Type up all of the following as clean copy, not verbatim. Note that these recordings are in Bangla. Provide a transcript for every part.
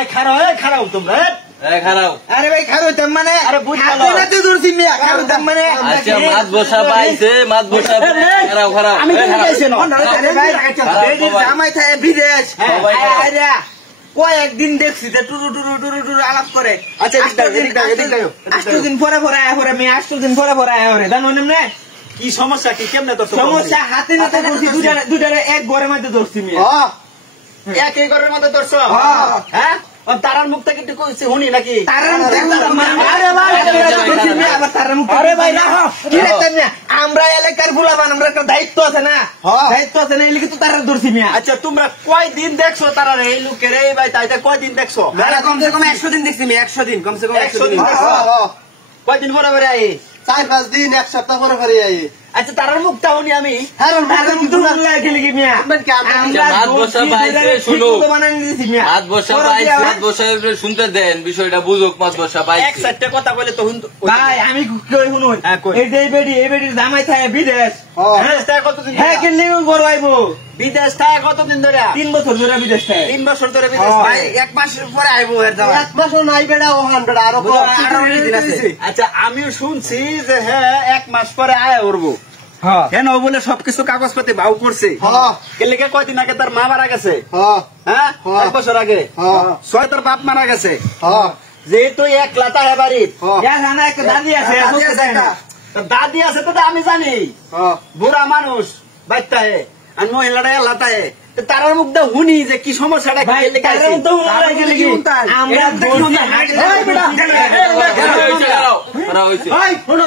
ভাই খারাও তোমরা খারাও। আরে ভাই খারাইতাম মানে আরে বুঝছো হাতে ধরছি মিয়া খারাইতাম মানে আচ্ছা মাছ বসা পাইছে মাছ বসা খারাও আমি তো চাইছি না আরে ভাই জামাই থাকে বিদেশ আরে কয়েকদিন দেখছি যে টুরু টুরু টুরু টুরু আলাপ করে। আচ্ছা দিন পরে আয়া পরে মেয়ে 8 দিন পরে আয়া পরে জানো না কি সমস্যা কি কেমনে তো সমস্যা হাতে নাতে ধরছি দুটারে এক ঘরের মধ্যে ধরছি মিয়া একই ঘরের মধ্যে ধরছো হ্যাঁ তারার মুখ থেকে একটু শুনি নাকি আমরা এলাকার ফুলাবান আমরা একটা দায়িত্ব আছে না এই লিখে তো তারা ধরছি মিয়া। আচ্ছা তোমরা কয়দিন দেখছো তারা এই লোকের এই ভাই তাই কয়দিন দেখছো? কমসে কম 100 দিন দেখছি মিয়া 100 দিন কমসে কম 100 দিন কয়দিন পরে পরে আই 4-5 দিন এক সপ্তাহ পরে পরে আই। আচ্ছা তারার মুখটা শুনি আমি শুনতে দেন বিষয়টা বুঝুক। মাছ বসা পাইছে কথা বলে তো ভাই আমি শুনুন এই বেডির জামাই থাকে বিদেশ হ্যাঁ কিনলে বড় আইবো বিদেশ থাকে কতদিন ধরে? 3 বছর ধরে বিদেশ থাকে। 3 বছর ধরে বিদেশ ভাই 1 মাস পরে আইবো এর দাম 1 মাসও নাই বেড়া ওহান বেড়া আরো দিন আছে। আচ্ছা আমিও শুনছি যে হ্যাঁ 1 মাস পরে আয়া উঠবো কেন বলে সবকিছু কাগজপাতি ভাও করছে কেলেকে কয়দিন আগে তার মা মারা গেছে হ্যাঁ 1 বছর আগে 6 তার বাপ মারা গেছে যেহেতু একলা তাহে বাড়ি দাদি আছে দাদি আছে তো আমি জানি বুড়া মানুষ বাচ্চায় আর মহিলাটা এলাতায় তারার মুখ দা শুনি যে কি সমস্যাটা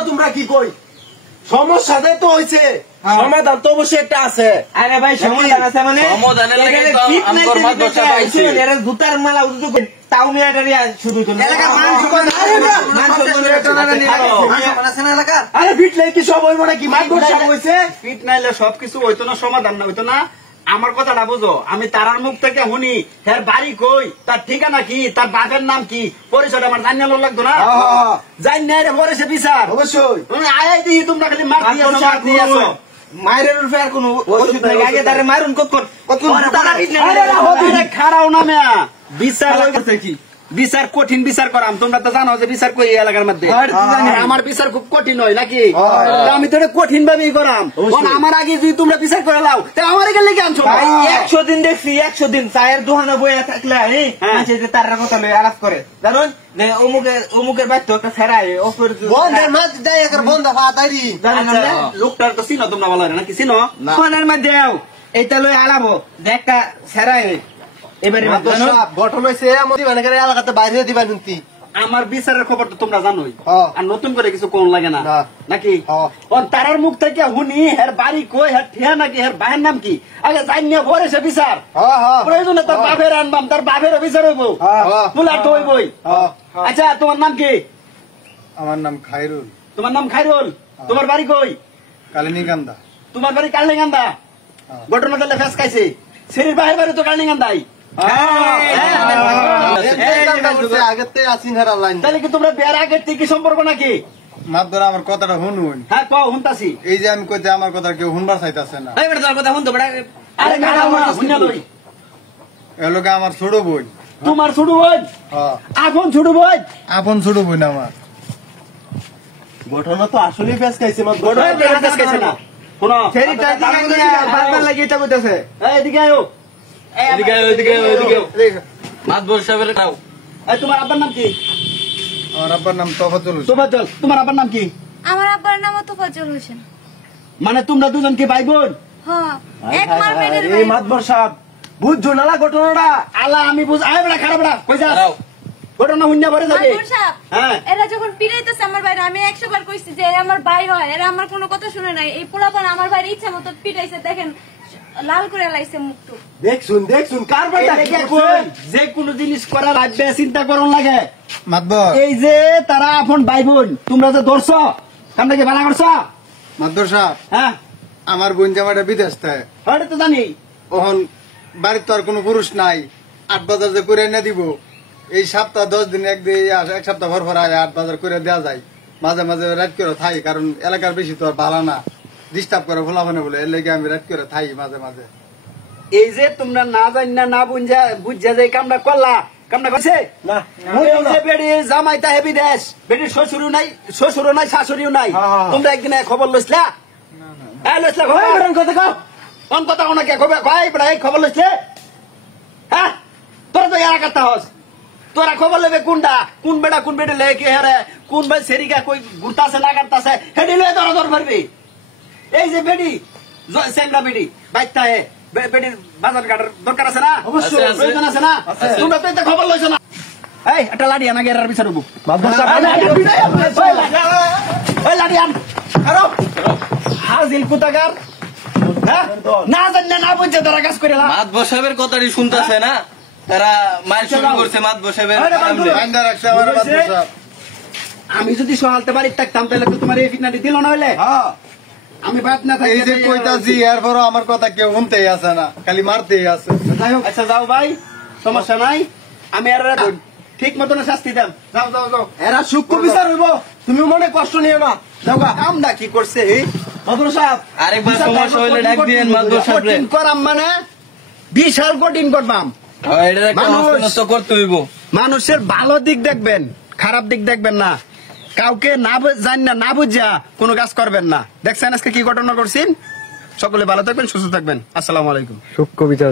তোমরা কি কই সমস্যাতে তো হয়েছে সমাধান তো অবশ্যই একটা আছে। আরে ভাই সমাধান আছে মানে জুতার মালা তাও মেয়াটারি শুধু আরে ফিট নাই কি সব হইব নাকি মাঠ হয়েছে ফিট নাইলে সবকিছু হইতো না সমাধান না হইতো না। আমার কথাটা বুঝো আমি তারার মুখ থেকে শুনি তার বাড়ি কই তার ঠিকানা কি তার বাপের নাম কি পরিচয় আমার জানিয়ে লাগতো না জানি রে পরেছে বিচার অবশ্যই আয়াই দিই তোমরা খালি মার দিয়েছো মায়ের রূপে আর কোন ওষুধ নাই আগে তারে মারুন কত খারাও না মেয়া বিচার কি বিচার কঠিন বিচার করাম তোমরা তো জানো যে বিচার করি এলাকার মধ্যে আমার বিচার খুব কঠিন হয় নাকি আমি তো কঠিন ভাবেই করাম আমার আগে যদি তোমরা বিচার করে লাও তাহলে আমার গেলে কি আনছো 100 দিন দেখছি 100 দিন চায়ের দোকানে বইয়া থাকলে তার কথা লই আলাপ করে জানুন যে অমুকের বাচ্চা একটা ফেরায় বন্ধের মাঝে দেয় বন্ধ হাতারি লোকটার তো চিনো তোমরা বলো নাকি চিনো ফোনের মধ্যে এইটা লই আলাবো একটা ফেরায় এবারে ঘটনা হয়েছে এলাকাতে বাইরে দিবা নুনতি আমার বিচারের খবর তো তোমরা জানোই আর নতুন করে কিছু কোন লাগে না নাকি তারার মুখ থেকে শুনি হের বাড়ি কই হের ঠিয়া নাকি হের ভাইয়ের নাম কি আগে জানিয়ে পরে সে বিচার প্রয়োজনে তার বাপের আনবাম তার বাপের বিচার হইব তোলা তো হইবই। আচ্ছা তোমার নাম কি? আমার নাম খায়রুল। তোমার নাম খায়রুল তোমার বাড়ি কই? কালিনীকান্দা। তোমার বাড়ি কালিনীকান্দা ঘটনা তাহলে ফেস খাইছে শরীর বাহির বাড়ি তো কালিনীকান্দাই তাহলে কি তোমরা বিয়ার আগের থেকে সম্পর্ক নাকি? মাত ধরে আমার কথাটা শুনুন। হ্যাঁ কও শুনতাছি। এই যে আমি কইতে আমার কথা কেউ শুনবার চাইতাছে না। কথা শুনতো আরে এলোকে আমার ছোট বোন। তোমার ছোট বোন? আপন ছোট বোন? আপন ছোট বোন আমার। ঘটনা তো আসলেই ফেস খাইছে না কোনো এদিকে আয়ো মাছ বসা বেড়ে খাও। তোমার আব্বার নাম কি? আমার আব্বার নাম তোফাজ্জল হোসেন। তোফাজ্জল তোমার আব্বার নাম কি? আমার আব্বার নাম তোফাজ্জল হোসেন। মানে তোমরা দুজন কি ভাই বোন? হ্যাঁ এক মার মেয়ের এই মাতবর সাহেব বুঝছো না ঘটনাটা আলা আমি বুঝ আয় বড়া খারাপ বড়া কই যা ঘটনা হুন্না ভরে যাবে মাতবর সাহেব। হ্যাঁ এরা যখন পিড়াইতেছে আমার ভাই আমি 100 বার কইছি যে আমার ভাই হয় এরা আমার কোনো কথা শুনে নাই এই পোলাপন আমার ভাই ইচ্ছা মতো পিড়াইছে দেখেন লাল করে লাইছে মুখটু দেখছুন কার বেটা যে কোন জিনিস করার আগে চিন্তা করন লাগে মাতবর এই যে তারা আপন ভাই বোন তোমরা যে ধরছো কামটা কি ভালো করছো? মাতবর সাহেব হ্যাঁ আমার বোন জামাইটা বিদেশ থাকে ওটা তো জানি ওহন বাড়ির তো আর কোনো পুরুষ নাই 8 বাজার যে করে এনে দিব এই সপ্তাহ 10 দিন এক সপ্তাহ ভর ভর 8 বাজার করে দেওয়া যায় মাঝে মাঝে রাত করে থাই কারণ এলাকার বেশি তো আর ভালো না ডিস্টার্ব করে ফোলাফানে বলে এর লেগে আমি রাত করে থাই মাঝে মাঝে। এই যে তোমরা না জানি না বুঝা যে কামটা করলা কামনা করছে না এই যে বেডির জামাইটা হেবি দেশ বেডির শ্বশুরও নাই শাশুড়িও নাই তোমরা একদিন খবর লইছলা লইছলা কথা কও কোন কথা ওনাকে খবর ভাই এই খবর লইছে হ্যাঁ তোরা তো এরা কথা হস তোরা খবর লেবে কোনটা কোন বেড়া কোন বেড়ে লেকে হেরে কোন ভাই সেরিকা কই ঘুরতাছে না কাটতাছে হেডি লয়ে তোরা দর মারবি এই যে বেডি সেংরা বেডি বাইতা হে বেডির বাজার ঘাটের দরকার আছে না অবশ্যই আছে। প্রয়োজন আছে না তোমরা তো এটা খবর লইছ না এই একটা লাড়ি আনা গেরার বিচার হবো ওই লাড়ি আন আরো হাজিল কুতাগার হ্যাঁ? না জানি না বুঝছে তারা কাজ করে না মাতবর সাহেবের কথাটি শুনতেছে না তারা মাইল শুরু করছে মাতবর সাহেবের আরে বান্ধব। সামনে। আইন্দা রাখছে আমার বাচ্চা সাহেব। আমি যদি সহালতে বাড়িতে থাকতাম তাহলে তো তোমার এই ফিটনাটি দিল না হইলে আমি বাদ না থাকি এই যে কইতাছি এরপরও আমার কথা কেউ শুনতেই আছে না, খালি মারতেই আছে। আচ্ছা যাও ভাই সমস্যা নাই আমি আর ঠিক মতন শাস্তি দেন যাও যাও যাও এরা সূক্ষ্ম বিচার হইব তুমি মনে কষ্ট নিও না যাও গা কামটা কি করছে মাদুর সাহেব আরেকবার সমস্যা হইলে ডাক দিয়েন মাতবর সাহেব কঠিন করাম মানে বিশাল কঠিন করবাম এটার একটা মানুষ। হস্ত করতে হইব মানুষের ভালো দিক দেখবেন খারাপ দিক দেখবেন না কাউকে না জান না বুঝা কোনো কাজ করবেন না দেখছেন আজকে কি ঘটনা করছেন সকলে ভালো থাকবেন সুস্থ থাকবেন আসসালামু আলাইকুম সূক্ষ্ম বিচার